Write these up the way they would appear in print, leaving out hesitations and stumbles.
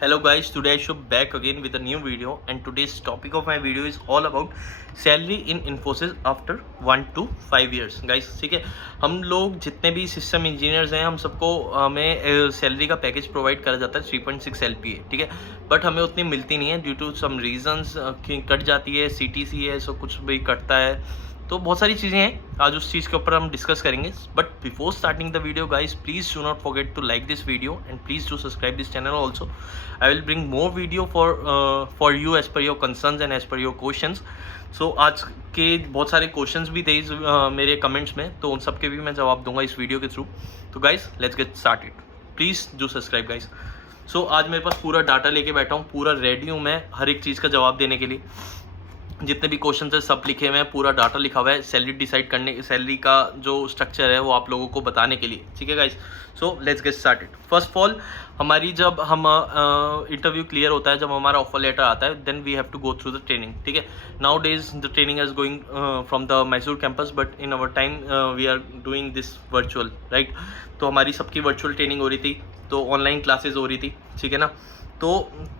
Hello guys, today I show back again with a new video and today's topic of my video is all about salary in Infosys after 1 to 5 years. Guys, ठीक है, हम लोग जितने भी system engineers हैं हम सबको हमें सैलरी का पैकेज प्रोवाइड करा जाता है 3.6 LPA, ठीक है, बट हमें उतनी मिलती नहीं है due to some reasons, cut जाती है, CTC है, सो कुछ भी कटता है, तो बहुत सारी चीज़ें हैं। आज उस चीज़ के ऊपर हम डिस्कस करेंगे, but before starting the video guys please do not forget to like this video and please do subscribe this channel also. I will bring more video for you as per your concerns and as per your questions. So आज के बहुत सारे questions भी थे मेरे comments में, तो उन सब के भी मैं जवाब दूंगा इस वीडियो के थ्रू। तो guys let's get started, please do subscribe guys. So आज मेरे पास पूरा डाटा लेके बैठा हूँ, पूरा रेडी हूँ मैं हर एक चीज़ का जवाब देने के लिए। जितने भी क्वेश्चन है सब लिखे हुए हैं, पूरा डाटा लिखा हुआ है सैलरी डिसाइड करने, सैलरी का जो स्ट्रक्चर है वो आप लोगों को बताने के लिए, ठीक है guys. So let's get started. First of all, हमारी जब हम इंटरव्यू क्लियर होता है, जब हमारा ऑफर लेटर आता है, then we have to go through the training, ठीक है। Nowadays the training is going from the Mysore campus, but in our time we are doing this virtual, right. तो हमारी सबकी वर्चुअल ट्रेनिंग हो रही थी, तो ऑनलाइन क्लासेज हो रही थी, ठीक है ना। तो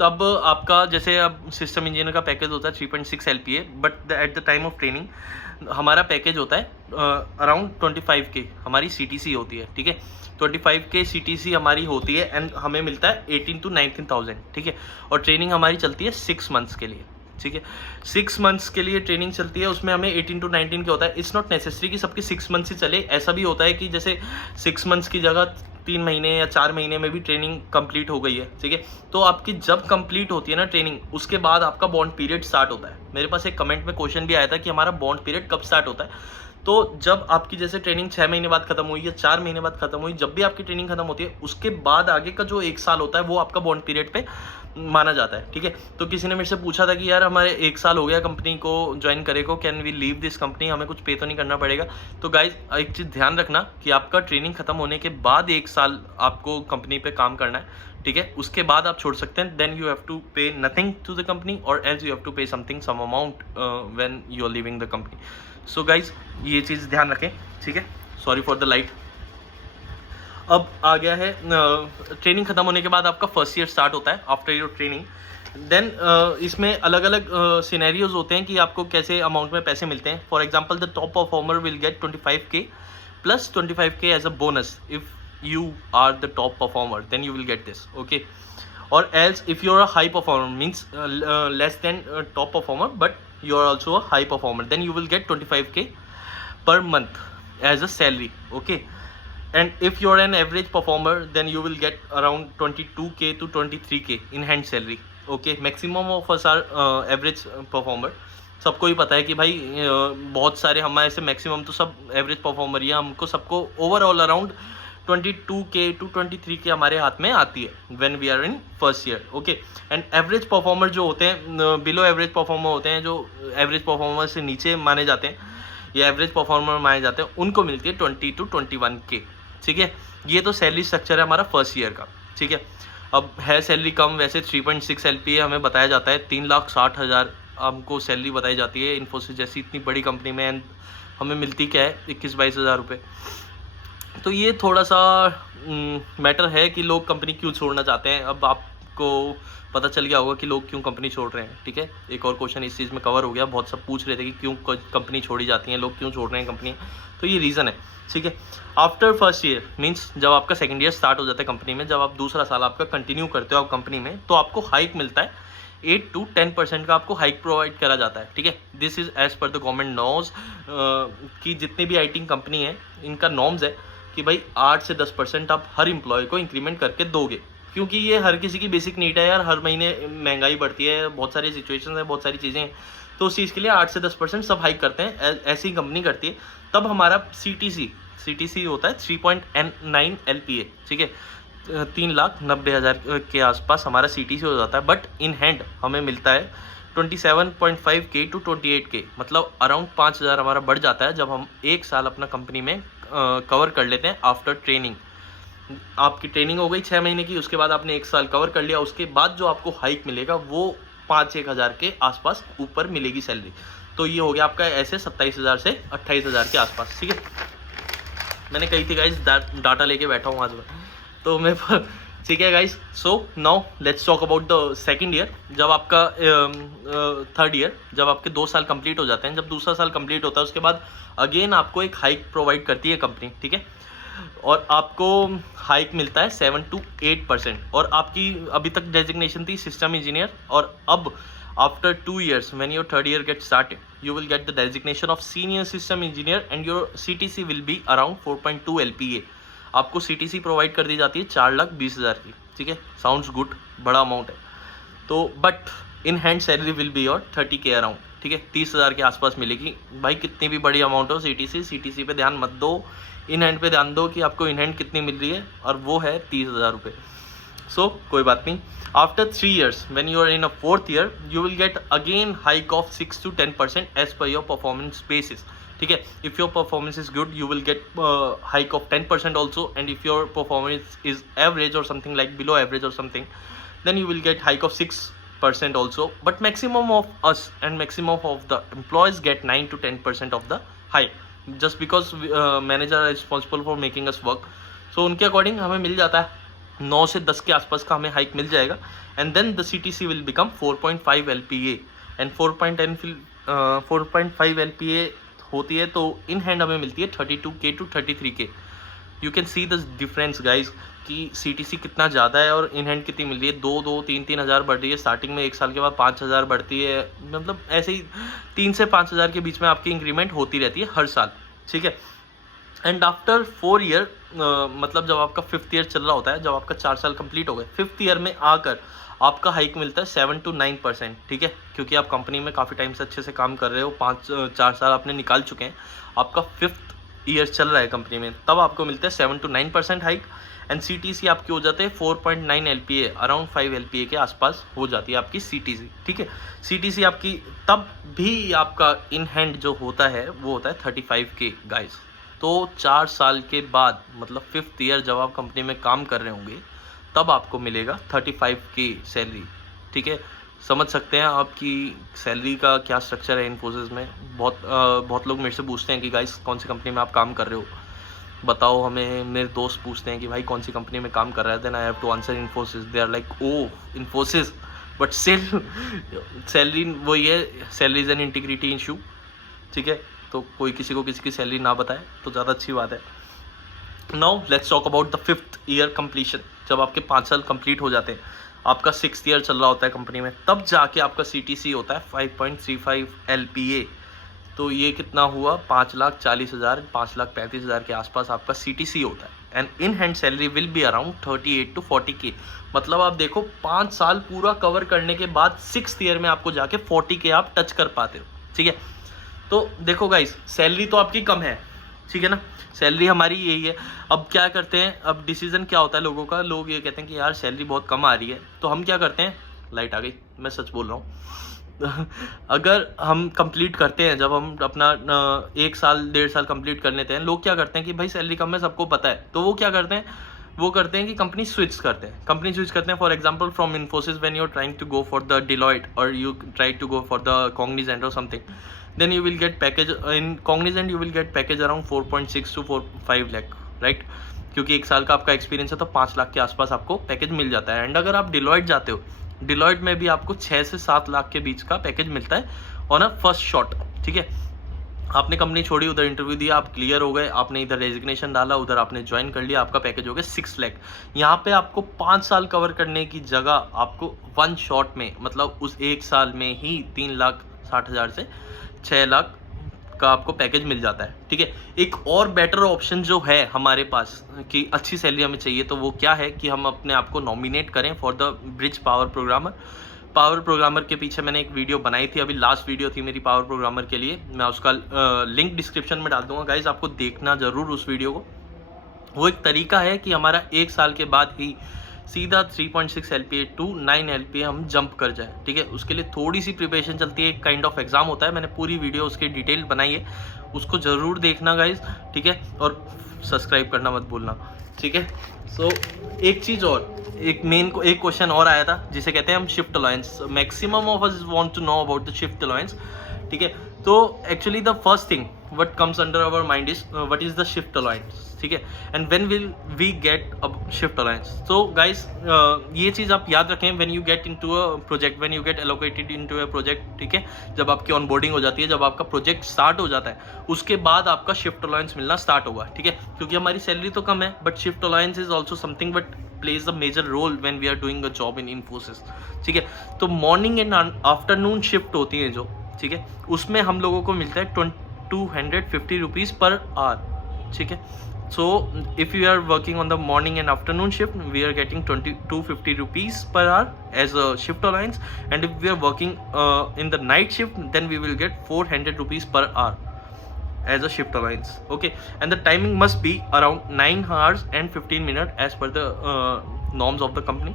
तब आपका जैसे अब सिस्टम इंजीनियर का पैकेज होता है 3.6 LPA, but at the time of training हमारा पैकेज होता है अराउंड 25K हमारी CTC होती है, ठीक है। 25K CTC हमारी होती है एंड हमें मिलता है 18 to 19,000, ठीक है। और ट्रेनिंग हमारी चलती है 6 मंथ्स के लिए, ठीक है। 6 मंथ्स के लिए ट्रेनिंग चलती है, उसमें हमें 18 to 19 के होता है। इट्स नॉट नेसेसरी कि सबके 6 मंथ्स ही चले, ऐसा भी होता है कि जैसे 6 मंथ्स की जगह 3 महीने या 4 महीने में भी ट्रेनिंग कंप्लीट हो गई है, ठीक है। तो आपकी जब कंप्लीट होती है ना ट्रेनिंग, उसके बाद आपका बॉन्ड पीरियड स्टार्ट होता है। मेरे पास एक कमेंट में क्वेश्चन भी आया था कि हमारा बॉन्ड पीरियड कब स्टार्ट होता है। तो जब आपकी जैसे ट्रेनिंग 6 महीने बाद खत्म हुई या 4 महीने बाद खत्म हुई, जब भी आपकी ट्रेनिंग खत्म होती है उसके बाद आगे का जो 1 साल होता है वो आपका बॉन्ड पीरियड पे माना जाता है, ठीक है। तो किसी ने मेरे से पूछा था कि यार हमारे 1 साल हो गया कंपनी को ज्वाइन करे को, can we leave this company, हमें कुछ पे तो नहीं करना पड़ेगा। तो गाइज एक चीज़ ध्यान रखना कि आपका ट्रेनिंग खत्म होने के बाद 1 साल आपको कंपनी पे काम करना है, ठीक है। उसके बाद आप छोड़ सकते हैं, then you have to pay nothing to the company और else you have to pay something some amount when you are leaving the company. So guys ये चीज़ ध्यान रखें, ठीक है। Sorry for the light. अब आ गया है ट्रेनिंग खत्म होने के बाद आपका फर्स्ट ईयर स्टार्ट होता है आफ्टर योर ट्रेनिंग। देन इसमें अलग अलग सिनेरियोज होते हैं कि आपको कैसे अमाउंट में पैसे मिलते हैं। For example the top performer will get 25K plus 25K as a bonus if you are the top performer, then you will get this, okay. और else if you are a high performer means less than top performer but you are also a high performer, then you will get 25K per month as a salary, okay. And if you are an average performer, then you will get around 22K to 23K in hand salary, okay. Maximum of us are average performer। सबको ही पता है कि भाई बहुत सारे हमारे ऐसे maximum तो सब एवरेज परफॉर्मर ही है, हमको सबको overall around 22K to 23K हमारे हाथ में आती है when we are in first year, okay. And average performer जो होते हैं, बिलो एवरेज परफॉर्मर होते हैं, जो एवरेज परफॉर्मर से नीचे माने जाते हैं या एवरेज परफॉर्मर माने जाते हैं, उनको मिलती है 20 to 21K, ठीक है। ये तो सैलरी स्ट्रक्चर है हमारा फर्स्ट ईयर का, ठीक है। अब है सैलरी कम, वैसे 3.6 LPA हमें बताया जाता है, 3,60,000 हमको सैलरी बताई जाती है इन्फोसिस जैसी इतनी बड़ी कंपनी में, एंड हमें मिलती क्या है 21-22 हज़ार रुपये। तो ये थोड़ा सा मैटर है कि लोग कंपनी क्यों छोड़ना चाहते हैं। अब आपको पता चल गया होगा कि लोग क्यों कंपनी छोड़ रहे हैं, ठीक है। एक और क्वेश्चन इस चीज़ में कवर हो गया, बहुत सब पूछ रहे थे कि क्यों कंपनी छोड़ी जाती हैं, लोग क्यों छोड़ रहे हैं कंपनी, तो ये रीज़न है, ठीक है। आफ्टर फर्स्ट ईयर मीन्स जब आपका सेकेंड ईयर स्टार्ट हो जाता है कंपनी में, जब आप दूसरा साल आपका कंटिन्यू करते हो आप कंपनी में, तो आपको हाइक मिलता है 8 to 10% का आपको हाइक प्रोवाइड करा जाता है, ठीक है। This is as per the government norms कि जितनी भी IT कंपनी है इनका नॉर्म्स है कि भाई 8 से 10% आप हर एम्प्लॉय को इंक्रीमेंट करके दोगे, क्योंकि ये हर किसी की बेसिक नीड है यार। हर महीने महंगाई बढ़ती है, बहुत सारी सिचुएशन है, बहुत सारी चीज़ें हैं, तो उस चीज़ के लिए 8 से 10% सब हाइक करते हैं, ऐसी कंपनी करती है। तब हमारा CTC होता है 3.9 LPA, ठीक है। 3,90,000 के आसपास हमारा CTC हो जाता है, बट इन हैंड हमें मिलता है 27.5K to 28K, मतलब अराउंड 5,000 हमारा बढ़ जाता है जब हम 1 साल अपना कंपनी में कवर कर लेते हैं आफ्टर ट्रेनिंग। आपकी ट्रेनिंग हो गई 6 महीने की, उसके बाद आपने 1 साल कवर कर लिया, उसके बाद जो आपको हाइक मिलेगा वो 5-1 हज़ार के आसपास ऊपर मिलेगी सैलरी। तो ये हो गया आपका ऐसे 27,000 से 28,000 के आसपास, ठीक है। मैंने कही थी गाइस डाटा लेके बैठा हूँ आज मैं, तो मैं ठीक है guys, so now let's talk about the second year. जब आपका थर्ड ईयर, जब आपके 2 साल कंप्लीट हो जाते हैं, जब दूसरा साल कंप्लीट होता है उसके बाद अगेन आपको एक हाइक प्रोवाइड करती है कंपनी, ठीक है, और आपको हाइक मिलता है 7 to 8%। और आपकी अभी तक डेजिग्नेशन थी सिस्टम इंजीनियर, और अब after 2 years when your third year gets started you will get the designation of senior system engineer and your CTC will be around 4.2 LPA। आपको CTC प्रोवाइड कर दी जाती है 4,20,000 की, ठीक है, साउंड्स गुड, बड़ा अमाउंट है। तो but in hand salary will be your 30K around, ठीक है, 30,000 के आसपास मिलेगी। भाई कितनी भी बड़ी अमाउंट हो, CTC पे ध्यान मत दो, इन हैंड पे ध्यान दो कि आपको इन हैंड कितनी मिल रही है, और वो है 30,000 रुपये। सो कोई बात नहीं। After 3 years when you are in a 4th year you will get again hike of 6 to 10% as per your performance basis, ठीक है। if your performance is good you will get hike of 10% also, and if your performance is average or something like below average or something then you will get hike of 6% also, but maximum of us and maximum of the employees get 9 to 10% of the hike, just because manager are responsible for making us work। so उनके according हमें मिल जाता है 9 से 10 के आसपास का हमें hike मिल जाएगा। And then the CTC will become 4.5 LPA एंड 4.5 LPA होती है, तो इन हैंड हमें मिलती है 32K to 33K। You can see the difference guys कि CTC कितना ज़्यादा है और इन हैंड कितनी मिल रही है। 2-3 हज़ार बढ़ रही है स्टार्टिंग में, 1 साल के बाद 5,000 बढ़ती है, मतलब ऐसे ही 3 से 5,000 के बीच में आपकी इंक्रीमेंट होती रहती है हर साल, ठीक है। एंड आफ्टर 4 year मतलब जब आपका 5th ईयर चल रहा होता है, जब आपका 4 साल कंप्लीट हो गए, 5th ईयर में आकर आपका हाइक मिलता है 7 to 9%, ठीक है, क्योंकि आप कंपनी में काफ़ी टाइम से अच्छे से काम कर रहे हो, 4 साल आपने निकाल चुके हैं, आपका 5th ईयर चल रहा है कंपनी में, तब आपको मिलता है 7 to 9% हाइक। एंड CTC आपकी हो जाते हैं 4.9 LPA, अराउंड 5 LPA के आसपास हो जाती है आपकी CTC, ठीक है। CTC आपकी तब भी आपका इन हैंड जो होता है वो होता है 35K गाइस। तो 4 साल के बाद मतलब 5th ईयर जब आप कंपनी में काम कर रहे होंगे तब आपको मिलेगा 35K सैलरी, ठीक है। समझ सकते हैं आपकी सैलरी का क्या स्ट्रक्चर है इन्फोसिस में। बहुत लोग मेरे से पूछते हैं कि गाइस कौन सी कंपनी में आप काम कर रहे हो, बताओ हमें। मेरे दोस्त पूछते हैं कि भाई कौन सी कंपनी में काम कर रहा है, then I have to answer Infosys. They are like oh Infosys, but still salary वही है, salary is an integrity issue, ठीक है। तो कोई किसी को किसी की सैलरी ना बताए तो ज़्यादा अच्छी बात है। Now let's talk about the 5th year completion. जब आपके 5 साल कंप्लीट हो जाते हैं, आपका 6th ईयर चल रहा होता है कंपनी में, तब जाके आपका CTC होता है 5.35 LPA। तो ये कितना हुआ, 5,40,000 5,35,000 के आसपास आपका CTC होता है। And in hand salary will be around 38 to 40K। मतलब आप देखो 5 साल पूरा कवर करने के बाद 6th ईयर में आपको जाके 40K आप टच कर पाते हो, ठीक है। तो देखो गाइस, सैलरी तो आपकी कम है, ठीक है ना, सैलरी हमारी यही है। अब क्या करते हैं, अब डिसीजन क्या होता है लोगों का, लोग ये कहते हैं कि यार सैलरी बहुत कम आ रही है, तो हम क्या करते हैं, लाइट आ गई, मैं सच बोल रहा हूँ अगर हम कंप्लीट करते हैं, जब हम अपना 1 साल 1.5 साल कंप्लीट कर लेते हैं, लोग क्या करते हैं कि भाई सैलरी कम है सबको पता है, तो वो क्या करते हैं, वो करते हैं कि कंपनी स्विच करते हैं। For example from Infosys when you are trying to go for the Deloitte or you try to go for the Cognizant or something, then you will get package in Cognizant, you will get package around 4.6 to 4.5 lakh, right, क्योंकि 1 साल का आपका experience है तो 5 लाख के आसपास आपको package मिल जाता है। एंड अगर आप डिलॉयट जाते हो, डिलॉयट में भी आपको 6 से 7 लाख के बीच का पैकेज मिलता है ऑन अ फर्स्ट शॉट, ठीक है। आपने कंपनी छोड़ी, उधर इंटरव्यू दिया, आप क्लियर हो गए, आपने इधर रेजिग्नेशन डाला, उधर आपने ज्वाइन कर लिया, आपका पैकेज हो गया 6 लाख। यहाँ पे आपको 5 साल कवर करने की जगह आपको 1 शॉट में, मतलब उस 1 साल में ही 3,60,000 से 6 लाख का आपको पैकेज मिल जाता है, ठीक है। एक और बेटर ऑप्शन जो है हमारे पास कि अच्छी सैलरी हमें चाहिए, तो वो क्या है कि हम अपने आप को नॉमिनेट करें for the bridge power programmer के पीछे मैंने एक वीडियो बनाई थी, अभी लास्ट वीडियो थी मेरी पावर प्रोग्रामर के लिए, मैं उसका लिंक डिस्क्रिप्शन में डाल दूंगा गाइज, आपको देखना ज़रूर उस वीडियो को। वो एक तरीका है कि हमारा 1 साल के बाद ही सीधा 3.6 LPA टू 9 LPA हम जंप कर जाए, ठीक है। उसके लिए थोड़ी सी प्रिपरेशन चलती है, एक काइंड ऑफ एग्जाम होता है, मैंने पूरी वीडियो उसकी डिटेल बनाई है, उसको ज़रूर देखना गाइज, ठीक है, और सब्सक्राइब करना मत भूलना, ठीक है। सो एक चीज़ और, एक क्वेश्चन और आया था जिसे कहते हैं हम shift allowance. Maximum of us want to know about the shift allowance, ठीक है। तो actually the first thing what comes under our mind is what is the shift allowance, ठीक है, and when will we get a shift allowance. तो guys ये चीज़ आप याद रखें, when you get into a project, when you get allocated into a project, ठीक है, जब आपकी ऑनबोर्डिंग हो जाती है, जब आपका प्रोजेक्ट स्टार्ट हो जाता है, उसके बाद आपका शिफ्ट अलाउंस मिलना स्टार्ट होगा, ठीक है, क्योंकि हमारी सैलरी तो कम है, but shift allowance is also something but plays a major role when we are doing a job in Infosys, ठीक है. तो मॉर्निंग एंड आफ्टरनून शिफ्ट होती है जो, ठीक है, उसमें हम लोगों को मिलता है 250 रुपीज़ पर आवर, ठीक है. So if you are working on the morning and afternoon shift, we are getting 250 rupees per hour as a shift allowance, and if we are working in the night shift, then we will get 400 rupees per hour as a shift allowance, okay, and the timing must be around 9 hours and 15 minutes as per the norms of the company.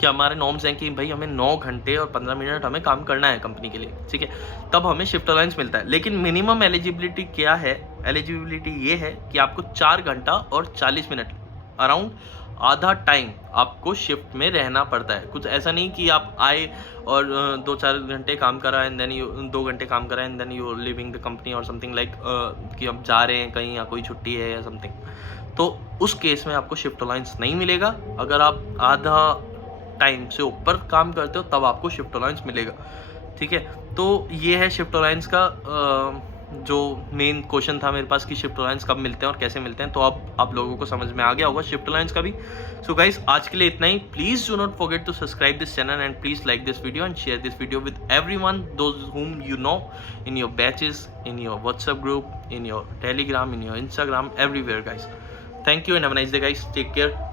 कि हमारे norms हैं कि भाई हमें 9 घंटे और 15 minute हमें काम करना है कंपनी के लिए, ठीक है, तब हमें शिफ्ट अलाउंस मिलता है. लेकिन मिनिमम एलिजिबिलिटी क्या है? एलिजिबिलिटी ये है कि आपको 4 घंटा और 40 मिनट, अराउंड आधा टाइम आपको शिफ्ट में रहना पड़ता है. कुछ ऐसा नहीं कि आप आए और 2-4 घंटे काम करा एंड देन यू 2 घंटे काम करा and then you living the company और समथिंग लाइक कि हम जा रहे हैं कहीं या कोई छुट्टी है या समथिंग. तो उस केस में आपको शिफ्ट अलाउंस नहीं मिलेगा. अगर आप आधा टाइम से ऊपर काम करते हो तब आपको शिफ्ट अलाउंस मिलेगा, ठीक है. तो ये है शिफ्ट अलाउंस का जो मेन क्वेश्चन था मेरे पास कि शिफ्ट अलाउंस कब मिलते हैं और कैसे मिलते हैं. तो अब आप लोगों को समझ में आ गया होगा शिफ्ट अलाउंस का भी. सो गाइस, आज के लिए इतना ही. Please do not forget to subscribe this channel and please like this video and share this video with everyone those whom you know in your batches, in your WhatsApp group, in your Telegram, in your Instagram, everywhere guys. Thank you and have a nice day guys. Take care.